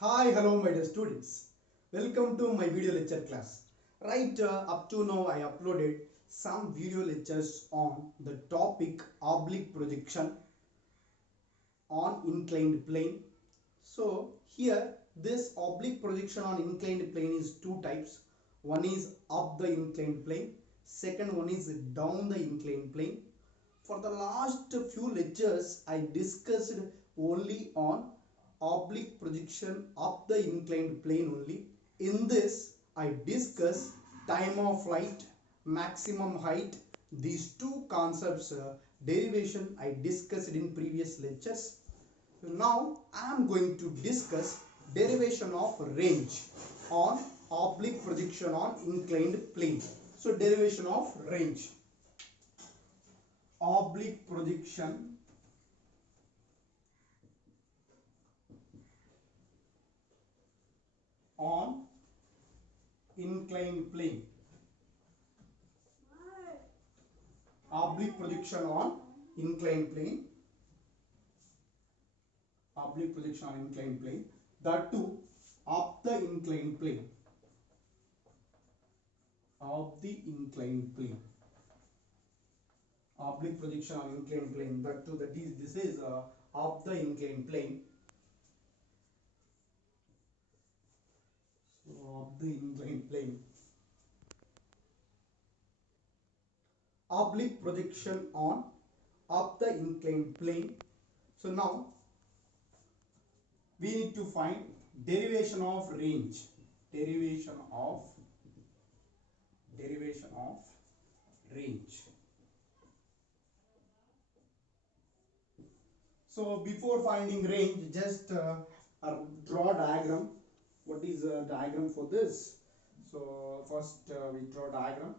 Hi, hello my dear students. Welcome to my video lecture class. Right up to now I uploaded some video lectures on the topic oblique projection on inclined plane. So here this oblique projection on inclined plane is two types. One is up the inclined plane, second one is down the inclined plane. For the last few lectures I discussed only on oblique projection up the inclined plane only. In this I discuss time of flight, maximum height, these two concepts derivation I discussed in previous lectures. So now I am going to discuss derivation of range on oblique projection on inclined plane. So derivation of range, oblique projection on inclined plane, oblique projection on inclined plane, oblique projection on inclined plane, that too up the inclined plane, of the inclined plane, oblique projection on inclined plane, that too this is up the inclined plane. So of the inclined plane, oblique projection on up the inclined plane. So now we need to find derivation of range, derivation of range. So before finding range, just draw diagram. What is a diagram for this? So first we draw diagram.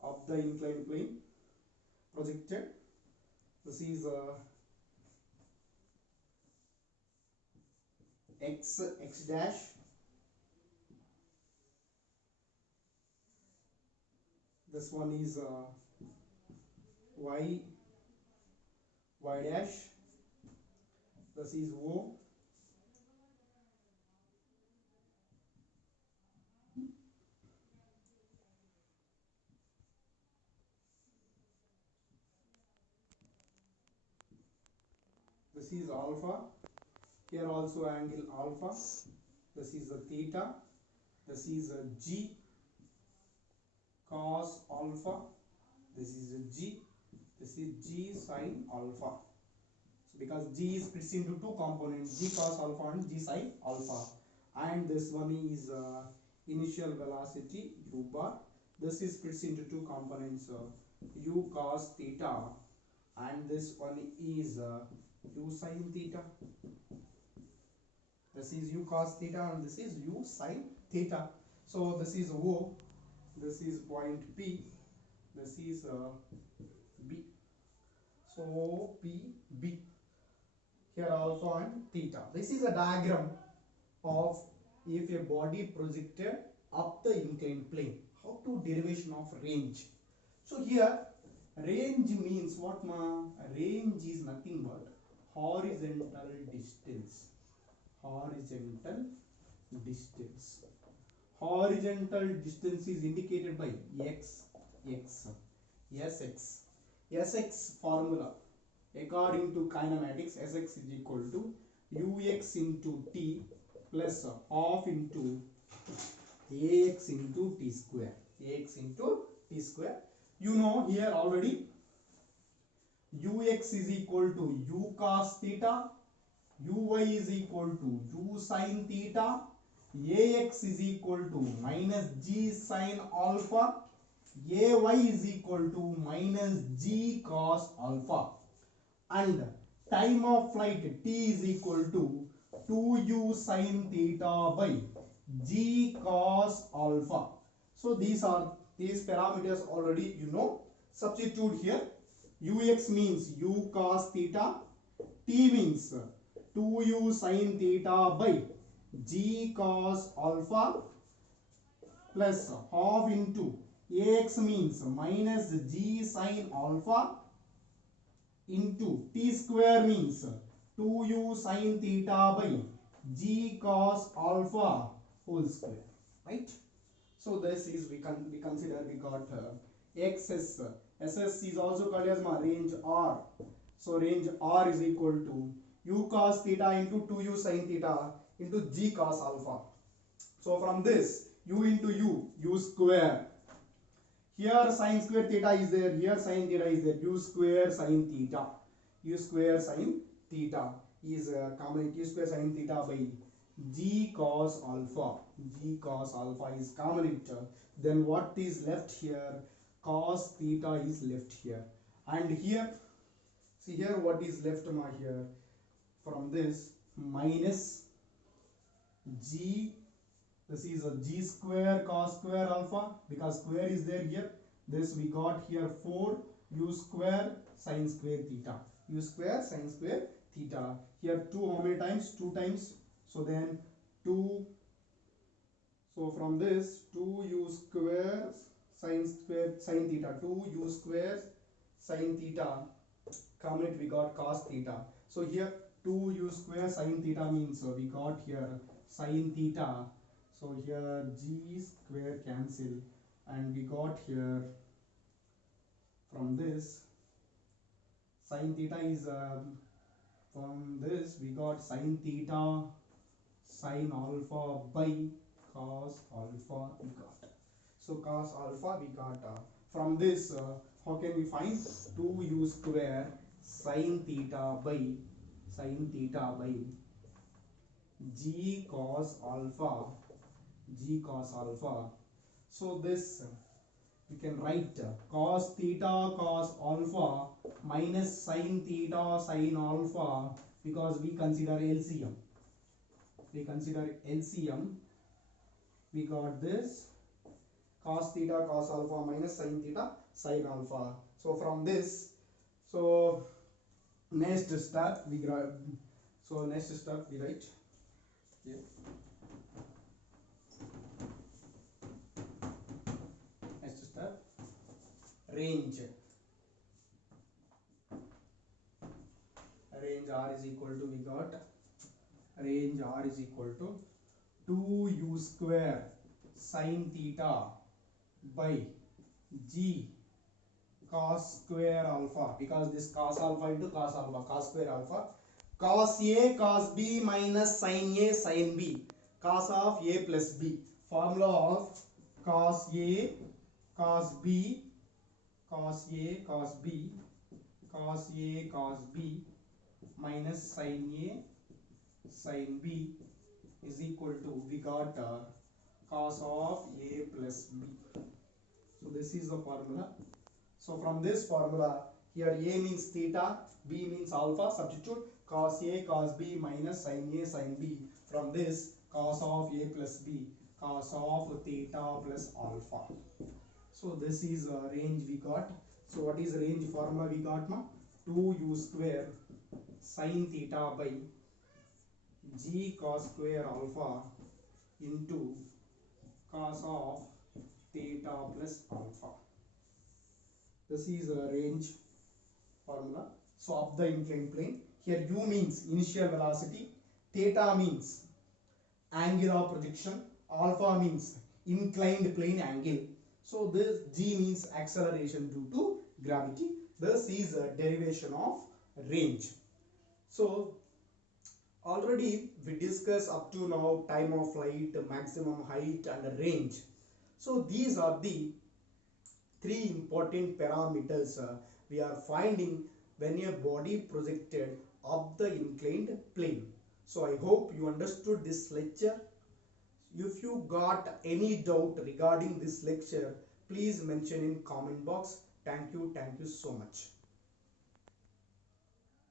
Of the inclined plane projected. This is x dash, this one is y dash, this is o, this is alpha, here also angle alpha, this is a theta, this is a g cos alpha, this is a g, this is g sin alpha. So because g is split into two components, g cos alpha and g sin alpha, and this one is initial velocity u bar, this is split into two components, u cos theta, and this one is u sin theta. This is u cos theta and this is u sin theta. So this is O, this is point P, this is B. So O, P, B. Here alpha and theta. This is a diagram of if a body projected up the inclined plane. How to derivation of range. So here range means what ma? Range is nothing but horizontal distance. Horizontal distance. Horizontal distance is indicated by x, sx. Sx formula according to kinematics, sx is equal to ux into t plus half into ax into t square. Ax into t square. You know here already ux is equal to u cos theta, uy is equal to u sin theta, ax is equal to minus g sin alpha, ay is equal to minus g cos alpha, and time of flight t is equal to 2u sin theta by g cos alpha. So these parameters already you know. Substitute here. Ux means u cos theta, t means 2u sin theta by g cos alpha plus half into ax means minus g sin alpha into t square means 2u sin theta by g cos alpha whole square, right? So this is we consider we got xs. SS is also called as range R. So range R is equal to u cos theta into 2u sin theta into g cos alpha. So from this u into u square. Here sin square theta is there. Here sin theta is there. U square sin theta. U square sin theta is common. U square sin theta by g cos alpha. G cos alpha is common. Then what is left here? Cos theta is left here. And here, see here what is left here. From this minus g, this is a g square cos square alpha, because square is there here. This we got here 4 u square sin square theta. U square sin square theta. Here 2 how many times? 2 times. So then 2. So from this 2 u square sin theta. 2 u square sin theta. Common we got cos theta. So here 2 u square sin theta means we got here sin theta. So here g square cancel, and we got here from this sin theta is from this we got sin theta sin alpha by cos alpha we got. So cos alpha we got from this how can we find 2u square sin theta by g cos alpha. So this we can write cos theta cos alpha minus sin theta sin alpha, because we consider LCM. We got this cos theta cos alpha minus sin theta sin alpha. So from this, so next step we write here. Next step, range R is equal to, we got range R is equal to 2u square sin theta by g cos square alpha, because this cos alpha into cos alpha, cos square alpha, cos A cos B minus sin A sin B, cos of A plus B. Formula of cos A cos B cos A cos B cos A cos B minus sin A sin B is equal to, we got cos of A plus B. So this is the formula. So from this formula, here A means theta, B means alpha, substitute cos A cos B minus sin A sin B. From this, cos of A plus B, cos of theta plus alpha. So this is a range we got. So what is range formula we got now? 2u square sin theta by g cos square alpha into cos of theta plus alpha. This is a range formula. So of the inclined plane, here u means initial velocity, theta means angular projection, alpha means inclined plane angle. So this g means acceleration due to gravity. This is a derivation of range. So already we discussed up to now time of flight, maximum height and range. So these are the 3 important parameters we are finding when a body projected up the inclined plane. So I hope you understood this lecture. If you got any doubt regarding this lecture, please mention in comment box. Thank you so much.